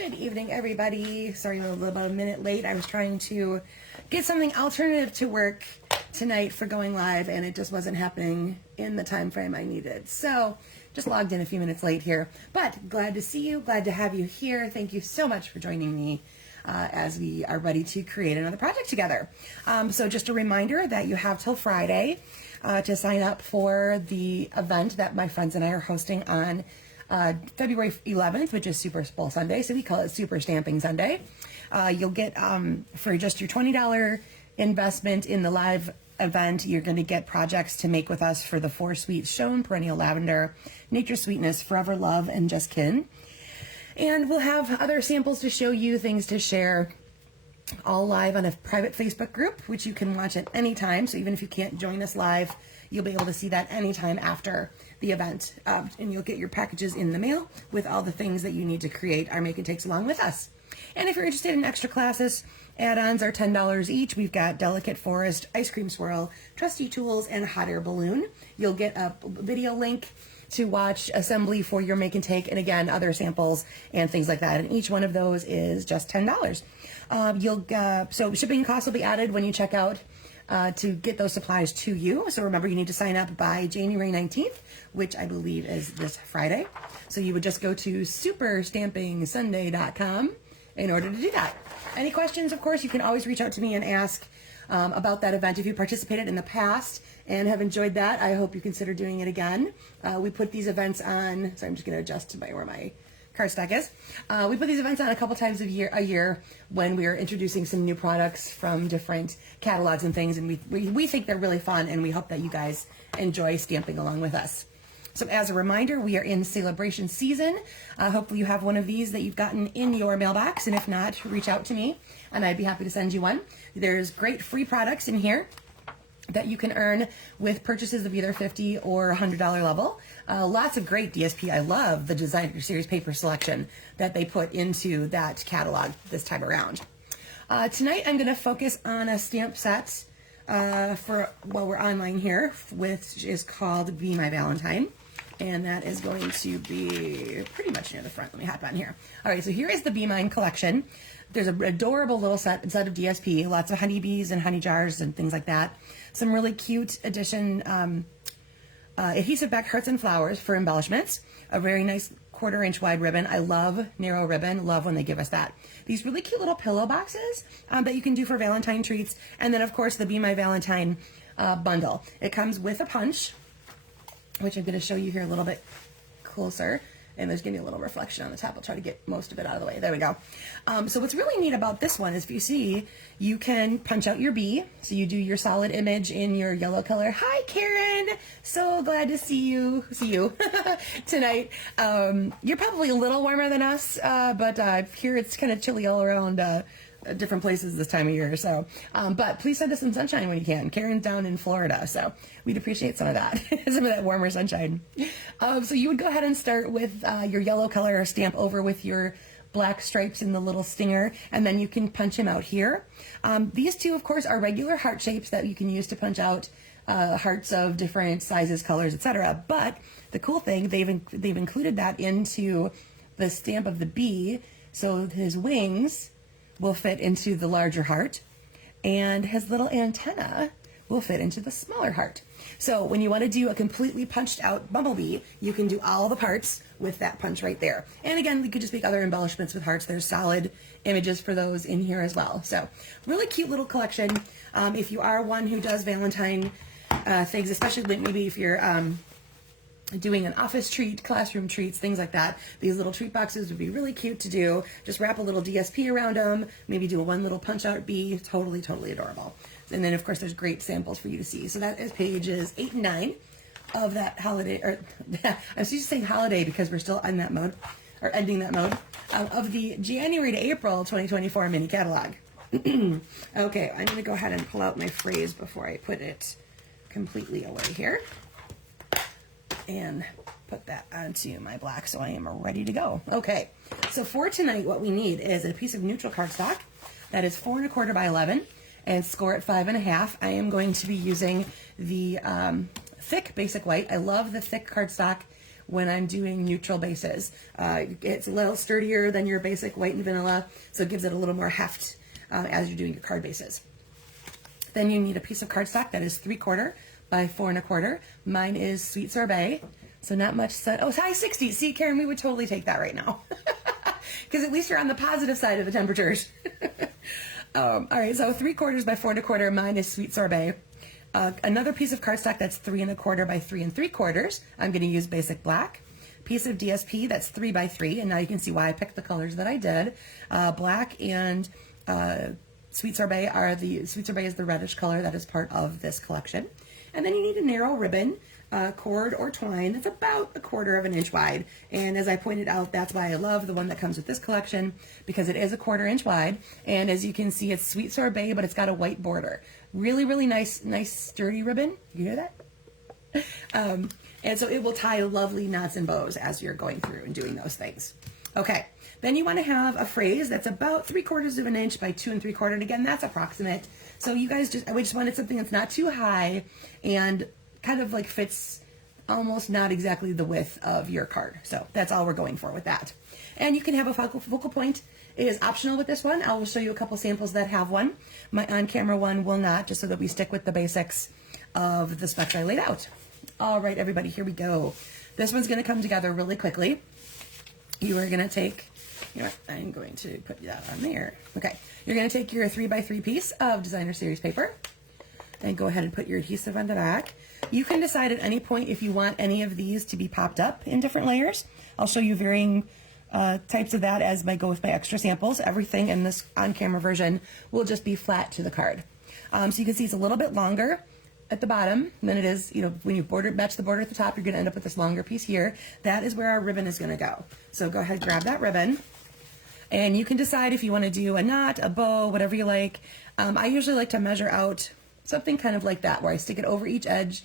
Good evening, everybody. Sorry, I'm about a minute late. I was trying to get something alternative to work tonight for going live, and it just wasn't happening in the time frame I needed. So just logged in a few minutes late here, but glad to see you. Glad to have you here. Thank you so much for joining me as we are ready to create another project together. So just a reminder that you have till Friday to sign up for the event that my friends and I are hosting on February 11th, which is Super Bowl Sunday, so we call it Super Stamping Sunday. You'll get, for just your $20 investment in the live event, you're going to get projects to make with us for the 4 sweets shown: Perennial Lavender, Nature Sweetness, Forever Love, and Just Kin. And we'll have other samples to show you, things to share, all live on a private Facebook group, which you can watch at any time. So even if you can't join us live, you'll be able to see that anytime after the event. And you'll get your packages in the mail with all the things that you need to create our Make and Takes along with us. And if you're interested in extra classes, add-ons are $10 each. We've got Delicate Forest, Ice Cream Swirl, Trusty Tools, and Hot Air Balloon. You'll get a video link to watch assembly for your Make and Take, and again, other samples and things like that. And each one of those is just $10. So shipping costs will be added when you check out to get those supplies to you. So remember, you need to sign up by January 19th, which I believe is this Friday. So you would just go to superstampingsunday.com in order to do that. Any questions, of course, you can always reach out to me and ask about that event. If you participated in the past and have enjoyed that, I hope you consider doing it again. We put these events on, so I'm just going to adjust to where my cardstock is. We put these events on a couple times a year when we are introducing some new products from different catalogs and things, and we think they're really fun, and we hope that you guys enjoy stamping along with us. So as a reminder, we are in celebration season. Hopefully you have one of these that you've gotten in your mailbox, and if not, reach out to me and I'd be happy to send you one. There's great free products in here that you can earn with purchases of either $50 or $100 level. Lots of great DSP. I love the Designer Series paper selection that they put into that catalog this time around. Tonight I'm going to focus on a stamp set we're online here, which is called Be My Valentine. And that is going to be pretty much near the front. Let me hop on here. All right, so here is the Be Mine collection. There's an adorable little set of DSP, lots of honeybees and honey jars and things like that. Some really cute addition adhesive back hearts and flowers for embellishments. A very nice 1/4 inch wide ribbon. I love narrow ribbon. Love when they give us that. These really cute little pillow boxes that you can do for Valentine treats. And then, of course, the Be My Valentine bundle. It comes with a punch, which I'm going to show you here a little bit closer. And there's going to be a little reflection on the top. I'll try to get most of it out of the way. There we go. So what's really neat about this one is, if you see, you can punch out your bee. So you do your solid image in your yellow color. Hi, Karen. So glad to see you tonight. You're probably a little warmer than us, but here it's kind of chilly all around different places this time of year. So, but please send us some sunshine when you can. Karen's down in Florida, so we'd appreciate some of that, some of that warmer sunshine. So you would go ahead and start with your yellow color stamp over with your black stripes in the little stinger, and then you can punch him out here. These two, of course, are regular heart shapes that you can use to punch out hearts of different sizes, colors, etc. But the cool thing, they've included that into the stamp of the bee, so his wings will fit into the larger heart, and his little antenna will fit into the smaller heart. So when you want to do a completely punched out bumblebee, you can do all the parts with that punch right there. And again, we could just make other embellishments with hearts. There's solid images for those in here as well. So really cute little collection. If you are one who does Valentine things, especially maybe if you're doing an office treat, classroom treats, things like that, these little treat boxes would be really cute to do. Just wrap a little DSP around them, maybe do one little punch out bee. Totally, totally adorable. And then, of course, there's great samples for you to see. So that is pages 8 and 9 of that holiday, or I was just saying holiday because we're still in that mode, or ending that mode, of the January to April 2024 mini catalog. Okay, I'm going to go ahead and pull out my phrase before I put it completely away here, and put that onto my black so I am ready to go. Okay, so for tonight, what we need is a piece of neutral cardstock that is 4 1/4 by 11 and score at 5 1/2. I am going to be using the thick basic white. I love the thick cardstock when I'm doing neutral bases. It's a little sturdier than your basic white and vanilla, so it gives it a little more heft as you're doing your card bases. Then you need a piece of cardstock that is 3/4 by 4 1/4. Mine is Sweet Sorbet, so not much sun. Oh, high 60s. See, Karen, we would totally take that right now. Because at least you're on the positive side of the temperatures. All right, so 3/4 by 4 1/4. Mine is Sweet Sorbet. Another piece of cardstock that's 3 1/4 by 3 3/4. I'm going to use basic black. Piece of DSP that's 3 by 3, and now you can see why I picked the colors that I did. Black and Sweet Sorbet Sweet Sorbet is the reddish color that is part of this collection. And then you need a narrow ribbon, cord or twine that's about 1/4 inch wide. And as I pointed out, that's why I love the one that comes with this collection, because it is 1/4 inch wide. And as you can see, it's Sweet Sorbet, but it's got a white border. Really, really nice sturdy ribbon. You hear that? And so it will tie lovely knots and bows as you're going through and doing those things. Okay, then you want to have a phrase that's about 3/4 inch by 2 3/4. And again, that's approximate. So you guys I just wanted something that's not too high and kind of like fits almost not exactly the width of your card. So that's all we're going for with that. And you can have a focal point. It is optional with this one. I will show you a couple samples that have one. My on-camera one will not, just so that we stick with the basics of the specs I laid out. All right, everybody, here we go. This one's going to come together really quickly. You are going to take, you know what, I'm going to put that on there. Okay, you're going to take your 3 by 3 piece of designer series paper and go ahead and put your adhesive on the back. You can decide at any point if you want any of these to be popped up in different layers. I'll show you varying types of that as I go with my extra samples. Everything in this on-camera version will just be flat to the card. So you can see it's a little bit longer at the bottom than it is, you know, when you match the border at the top, you're going to end up with this longer piece here. That is where our ribbon is going to go. So go ahead, grab that ribbon, and you can decide if you want to do a knot, a bow, whatever you like. I usually like to measure out something kind of like that, where I stick it over each edge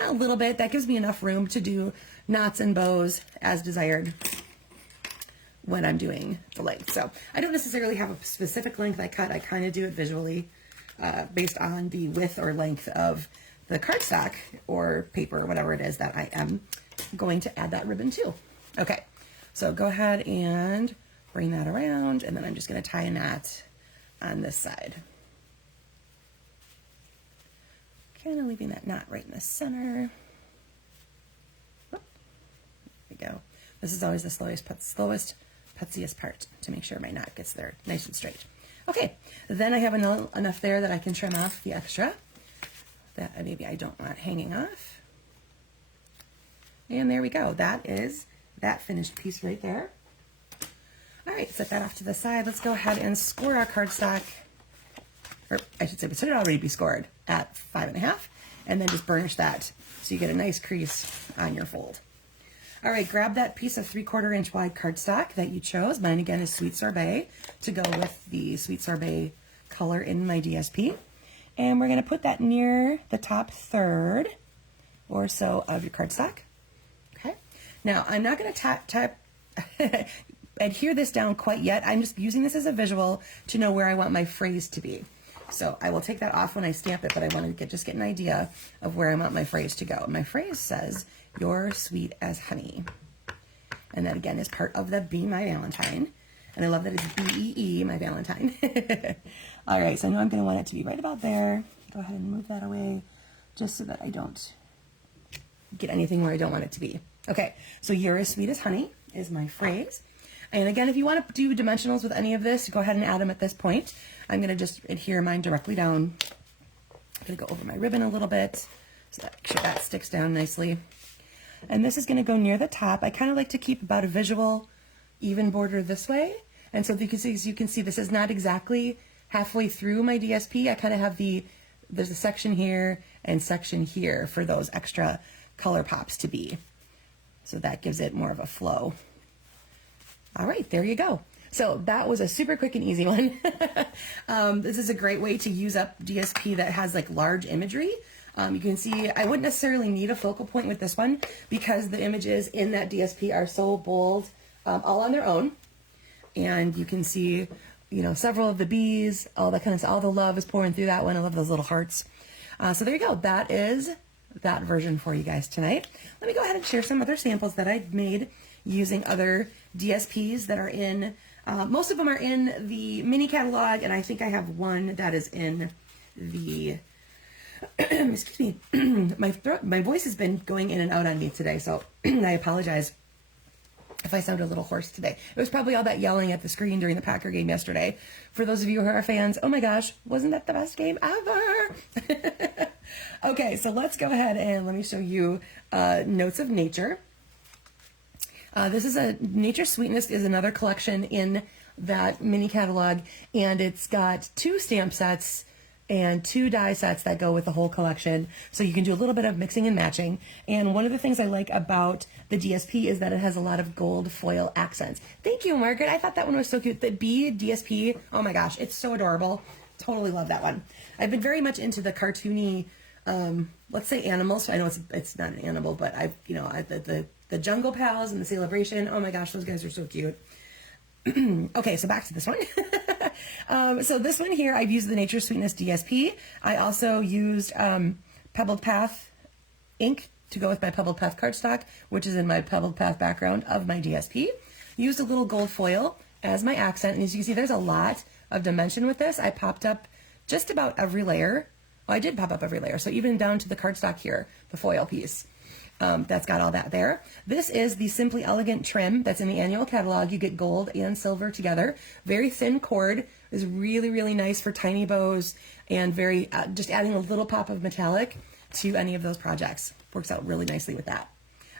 a little bit. That gives me enough room to do knots and bows as desired when I'm doing the length. So I don't necessarily have a specific length I cut. I kind of do it visually based on the width or length of the cardstock or paper or whatever it is that I am going to add that ribbon to. Okay, so go ahead and bring that around, and then I'm just going to tie a knot on this side. Kind of leaving that knot right in the center. There we go. This is always the slowest, putsiest part, to make sure my knot gets there nice and straight. Okay, then I have enough there that I can trim off the extra that maybe I don't want hanging off. And there we go. That is that finished piece right there. All right, set that off to the side. Let's go ahead and score our cardstock. Or I should say, it should already be scored at 5.5, and then just burnish that so you get a nice crease on your fold. All right, grab that piece of 3/4 inch wide cardstock that you chose. Mine again is Sweet Sorbet, to go with the Sweet Sorbet color in my DSP. And we're going to put that near the top third or so of your cardstock. Okay. Now, I'm not going to adhere this down quite yet. I'm just using this as a visual to know where I want my phrase to be. So I will take that off when I stamp it, but I want to just get an idea of where I want my phrase to go. My phrase says, "You're sweet as honey." And that again is part of the Be My Valentine. And I love that it's B-E-E, my Valentine. All right, so I know I'm going to want it to be right about there. Go ahead and move that away just so that I don't get anything where I don't want it to be. Okay, so "You're as sweet as honey" is my phrase. And again, if you want to do dimensionals with any of this, go ahead and add them at this point. I'm going to just adhere mine directly down. I'm going to go over my ribbon a little bit so that make sure that sticks down nicely. And this is going to go near the top. I kind of like to keep about a visual even border this way. And so as you can see, this is not exactly halfway through my DSP. I kind of have there's a section here and section here for those extra color pops to be. So that gives it more of a flow. All right, there you go. So that was a super quick and easy one. This is a great way to use up DSP that has like large imagery. You can see I wouldn't necessarily need a focal point with this one because the images in that DSP are so bold all on their own. And you can see, you know, several of the bees, all that kind of stuff, all the love is pouring through that one. I love those little hearts. So there you go. That is that version for you guys tonight. Let me go ahead and share some other samples that I've made using other DSPs that are in, most of them are in the mini catalog, and I think I have one that is in the, excuse me, my voice has been going in and out on me today, so I apologize if I sound a little hoarse today. It was probably all that yelling at the screen during the Packer game yesterday. For those of you who are fans, oh my gosh, wasn't that the best game ever? Okay, so let's go ahead and let me show you Notes of Nature. This is a Nature Sweetness is another collection in that mini catalog, and it's got 2 stamp sets and 2 die sets that go with the whole collection, so you can do a little bit of mixing and matching. And one of the things I like about the DSP is that it has a lot of gold foil accents. Thank you, Margaret. I thought that one was so cute. The B DSP, oh my gosh, it's so adorable. Totally love that one. I've been very much into the cartoony, let's say animals. I know it's not an animal, but the Jungle Pals and the Celebration. Oh my gosh, those guys are so cute. Okay, so back to this one. So this one here, I've used the Nature Sweetness DSP. I also used Pebbled Path ink to go with my Pebbled Path cardstock, which is in my Pebbled Path background of my DSP. Used a little gold foil as my accent, and as you can see, there's a lot of dimension with this. I popped up just about every layer. Well, I did pop up every layer, so even down to the cardstock here, the foil piece. That's got all that there. This is the Simply Elegant trim that's in the annual catalog. You get gold and silver together. Very thin cord, is really, really nice for tiny bows, and very just adding a little pop of metallic to any of those projects. Works out really nicely with that.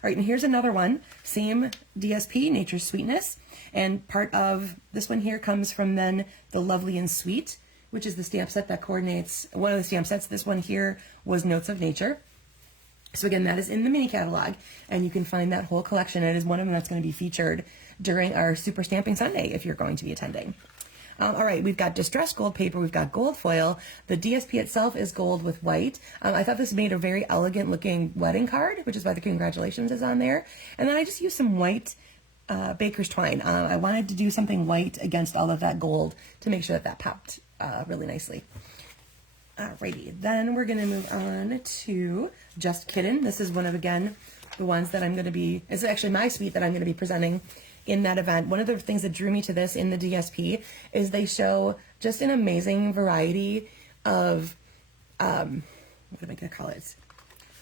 All right, and here's another one, same DSP, Nature's Sweetness, and part of this one here comes from then the Lovely and Sweet, which is the stamp set that coordinates, one of the stamp sets. This one here was Notes of Nature. So again, that is in the mini catalog, and you can find that whole collection. It is one of them that's going to be featured during our Super Stamping Sunday if you're going to be attending. All right, we've got distressed gold paper, we've got gold foil. The DSP itself is gold with white. I thought this made a very elegant looking wedding card, which is why the congratulations is on there. And then I just used some white baker's twine. I wanted to do something white against all of that gold to make sure that that popped really nicely. Alrighty, then we're going to move on to Just Kiddin'. This is one of, again, the ones that I'm going to be, it's actually my suite that I'm going to be presenting in that event. One of the things that drew me to this in the DSP is they show just an amazing variety of, what am I going to call it?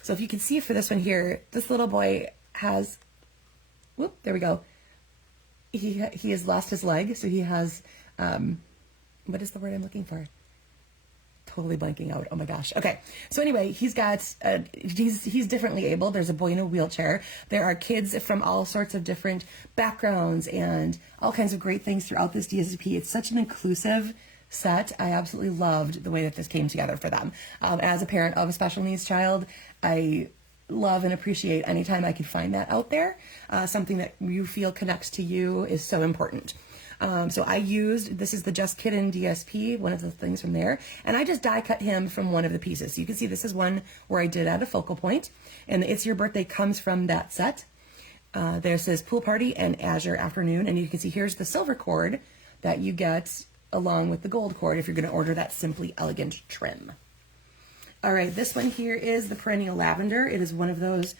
So if you can see for this one here, this little boy has, whoop, there we go. He has lost his leg, so he has, what is the word I'm looking for? Totally blanking out. Oh my gosh. Okay. So anyway, he's got, he's differently able. There's a boy in a wheelchair. There are kids from all sorts of different backgrounds and all kinds of great things throughout this DSP. It's such an inclusive set. I absolutely loved the way that this came together for them. As a parent of a special needs child, I love and appreciate anytime I can find that out there. Something that you feel connects to you is so important. So I used, this is the Just Kiddin' DSP, one of the things from there, and I just die cut him from one of the pieces. So you can see this is one where I did add a focal point, and the It's Your Birthday comes from that set. There says Pool Party and Azure Afternoon, and you can see here's the silver cord that you get along with the gold cord if you're going to order that Simply Elegant trim. All right, this one here is the Perennial Lavender. It is one of those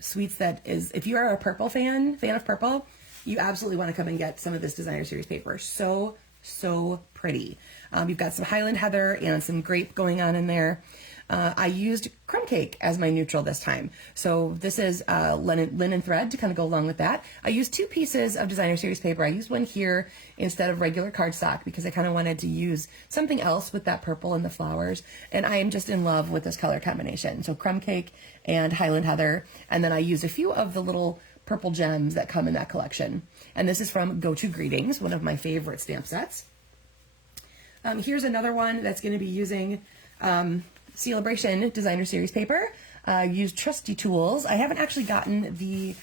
suites that is, if you are a purple fan of purple, you absolutely want to come and get some of this designer series paper. So, so pretty. You've got some Highland Heather and some grape going on in there. I used crumb cake as my neutral this time. So this is linen thread to kind of go along with that. I used 2 pieces of designer series paper. I used one here instead of regular cardstock because I kind of wanted to use something else with that purple and the flowers. And I am just in love with this color combination. So crumb cake and Highland Heather. And then I used a few of the little purple gems that come in that collection. And this is from Go To Greetings, one of my favorite stamp sets. Here's another one that's going to be using Celebration Designer Series paper. Used Trusty Tools. I haven't actually gotten the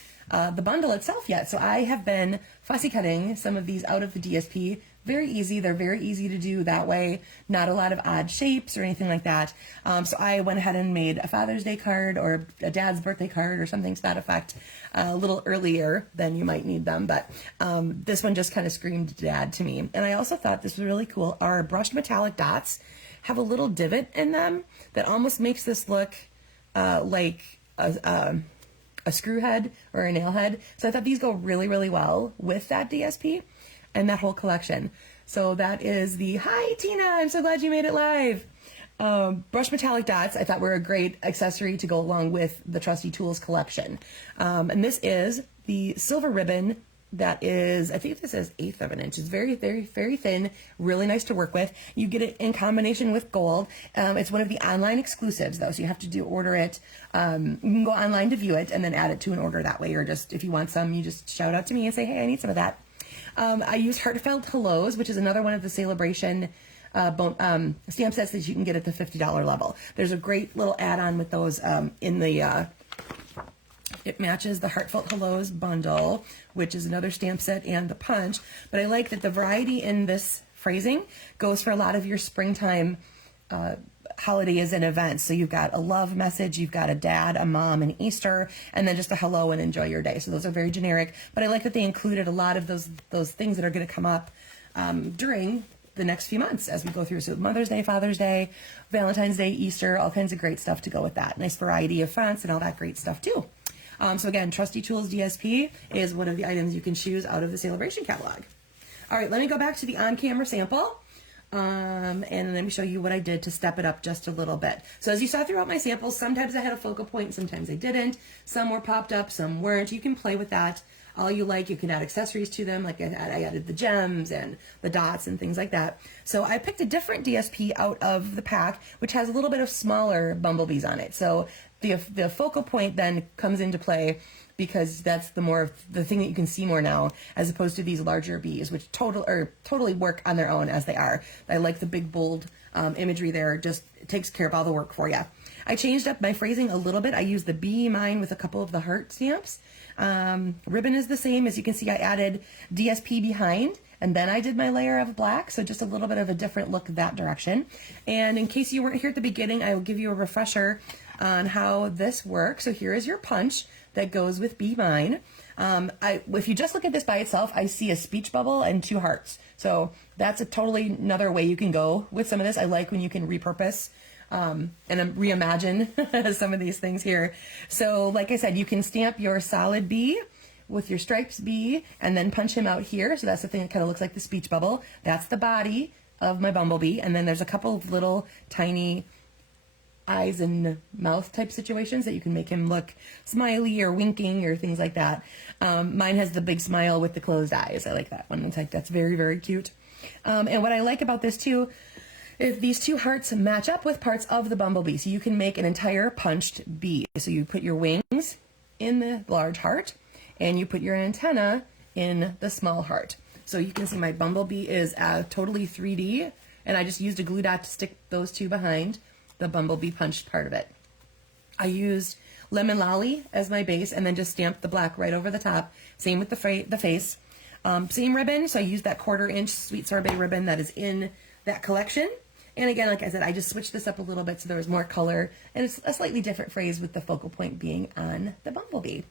bundle itself yet, so I have been fussy cutting some of these out of the DSP. Very easy. They're very easy to do that way. Not a lot of odd shapes or anything like that. So I went ahead and made a Father's Day card or a dad's birthday card or something to that effect a little earlier than you might need them. But this one just kind of screamed dad to me. And I also thought this was really cool. Our brushed metallic dots have a little divot in them that almost makes this look like a screw head or a nail head. So I thought these go really, really well with that DSP and that whole collection. So that is the, hi Tina, I'm so glad you made it live. Brush metallic dots I thought were a great accessory to go along with the Trusty Tools collection. And this is the silver ribbon that is, I think this is 1/8 of an inch. It's very, very, very thin, really nice to work with. You get it in combination with gold. It's one of the online exclusives though, so you have to order it. You can go online to view it and then add it to an order that way, or just if you want some, you just shout out to me and say, hey, I need some of that. I use Heartfelt Hellos, which is another one of the Celebration stamp sets that you can get at the $50 level. There's a great little add-on with those in the it matches the Heartfelt Hellos bundle, which is another stamp set and the punch. But I like that the variety in this phrasing goes for a lot of your springtime holidays and events. So you've got a love message, you've got a dad, a mom, and Easter, and then just a hello and enjoy your day. So those are very generic, but I like that they included a lot of those things that are going to come up during the next few months as we go through. So Mother's Day, Father's Day, Valentine's Day, Easter, all kinds of great stuff to go with that. Nice variety of fonts and all that great stuff too. So again, Trusty Tools DSP is one of the items you can choose out of the Celebration catalog. All right, let me go back to the on-camera sample. And let me show you what I did to step it up just a little bit. So as you saw throughout my samples, sometimes I had a focal point, sometimes I didn't. Some were popped up, some weren't. You can play with that all you like. You can add accessories to them, like I added the gems and the dots and things like that. So I picked a different DSP out of the pack, which has a little bit of smaller bumblebees on it. So the focal point then comes into play because that's the thing that you can see more now, as opposed to these larger bees, which totally work on their own as they are. I like the big bold imagery there. Just takes care of all the work for you. I changed up my phrasing a little bit. I used the Be Mine with a couple of the heart stamps. Ribbon is the same. As you can see, I added DSP behind, and then I did my layer of black, so just a little bit of a different look that direction. And in case you weren't here at the beginning, I will give you a refresher on how this works. So here is your punch that goes with Be Mine. If you just look at this by itself, I see a speech bubble and 2 hearts. So that's a totally another way you can go with some of this. I like when you can repurpose and reimagine some of these things here. So like I said, you can stamp your solid bee with your stripes bee and then punch him out here. So that's the thing that kind of looks like the speech bubble. That's the body of my bumblebee. And then there's a couple of little tiny eyes and mouth type situations that you can make him look smiley or winking or things like that. Mine has the big smile with the closed eyes. I like that one. It's like, that's very, very cute. And what I like about this too, is these 2 hearts match up with parts of the bumblebee. So you can make an entire punched bee. So you put your wings in the large heart and you put your antenna in the small heart. So you can see my bumblebee is totally 3D, and I just used a glue dot to stick those 2 behind the bumblebee punched part of it. I used Lemon Lolly as my base and then just stamped the black right over the top. Same with the face. Same ribbon, so I used that 1/4 inch Sweet Sorbet ribbon that is in that collection. And again, like I said, I just switched this up a little bit so there was more color, and it's a slightly different phrase with the focal point being on the bumblebee.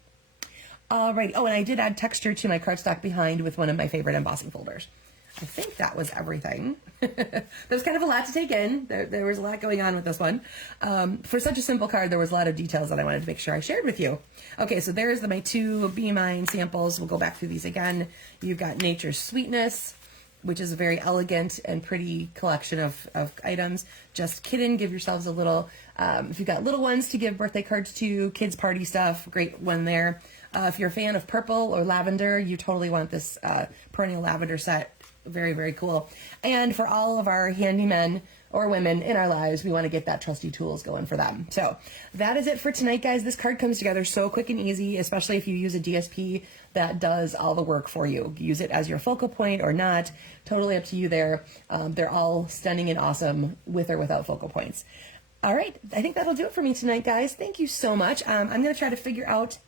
All right. Oh, and I did add texture to my cardstock behind with one of my favorite embossing folders. I think that was everything. There's kind of a lot to take in. There was a lot going on with this one. For such a simple card, there was a lot of details that I wanted to make sure I shared with you. Okay, so there's my 2 Be Mine samples. We'll go back through these again. You've got Nature's Sweetness, which is a very elegant and pretty collection of items. Just Kitten, give yourselves a little, if you've got little ones to give birthday cards to, kids party stuff, great one there. If you're a fan of purple or lavender, you totally want this perennial lavender set. Very, very cool. And for all of our handymen or women in our lives, we want to get that Trusty Tools going for them. So that is it for tonight, guys. This card comes together so quick and easy, especially if you use a DSP that does all the work for you. Use it as your focal point or not. Totally up to you there. They're all stunning and awesome with or without focal points. All right. I think that'll do it for me tonight, guys. Thank you so much. I'm going to try to figure out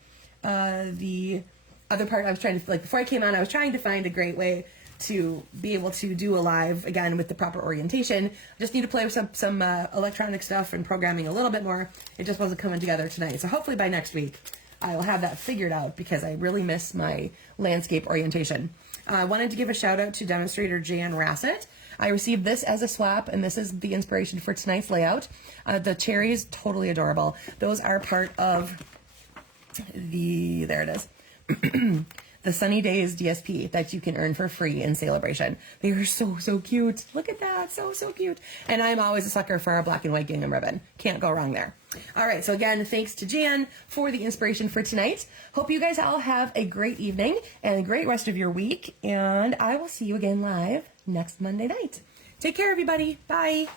the other part. I was trying to, before I came on, I was trying to find a great way to be able to do a live again with the proper orientation. I just need to play with some electronic stuff and programming a little bit more. It just wasn't coming together tonight. So hopefully by next week I will have that figured out, because I really miss my landscape orientation. I wanted to give a shout out to demonstrator Jan Rassett. I received this as a swap, and this is the inspiration for tonight's layout. The cherries, totally adorable. Those are part of the, there it is, the Sunny Days DSP that you can earn for free in Celebration. They are so, so cute. Look at that, so, so cute. And I'm always a sucker for our black and white gingham ribbon. Can't go wrong there. All right, so again, thanks to Jan for the inspiration for tonight. Hope you guys all have a great evening and a great rest of your week, and I will see you again live next Monday night. Take care, everybody. Bye.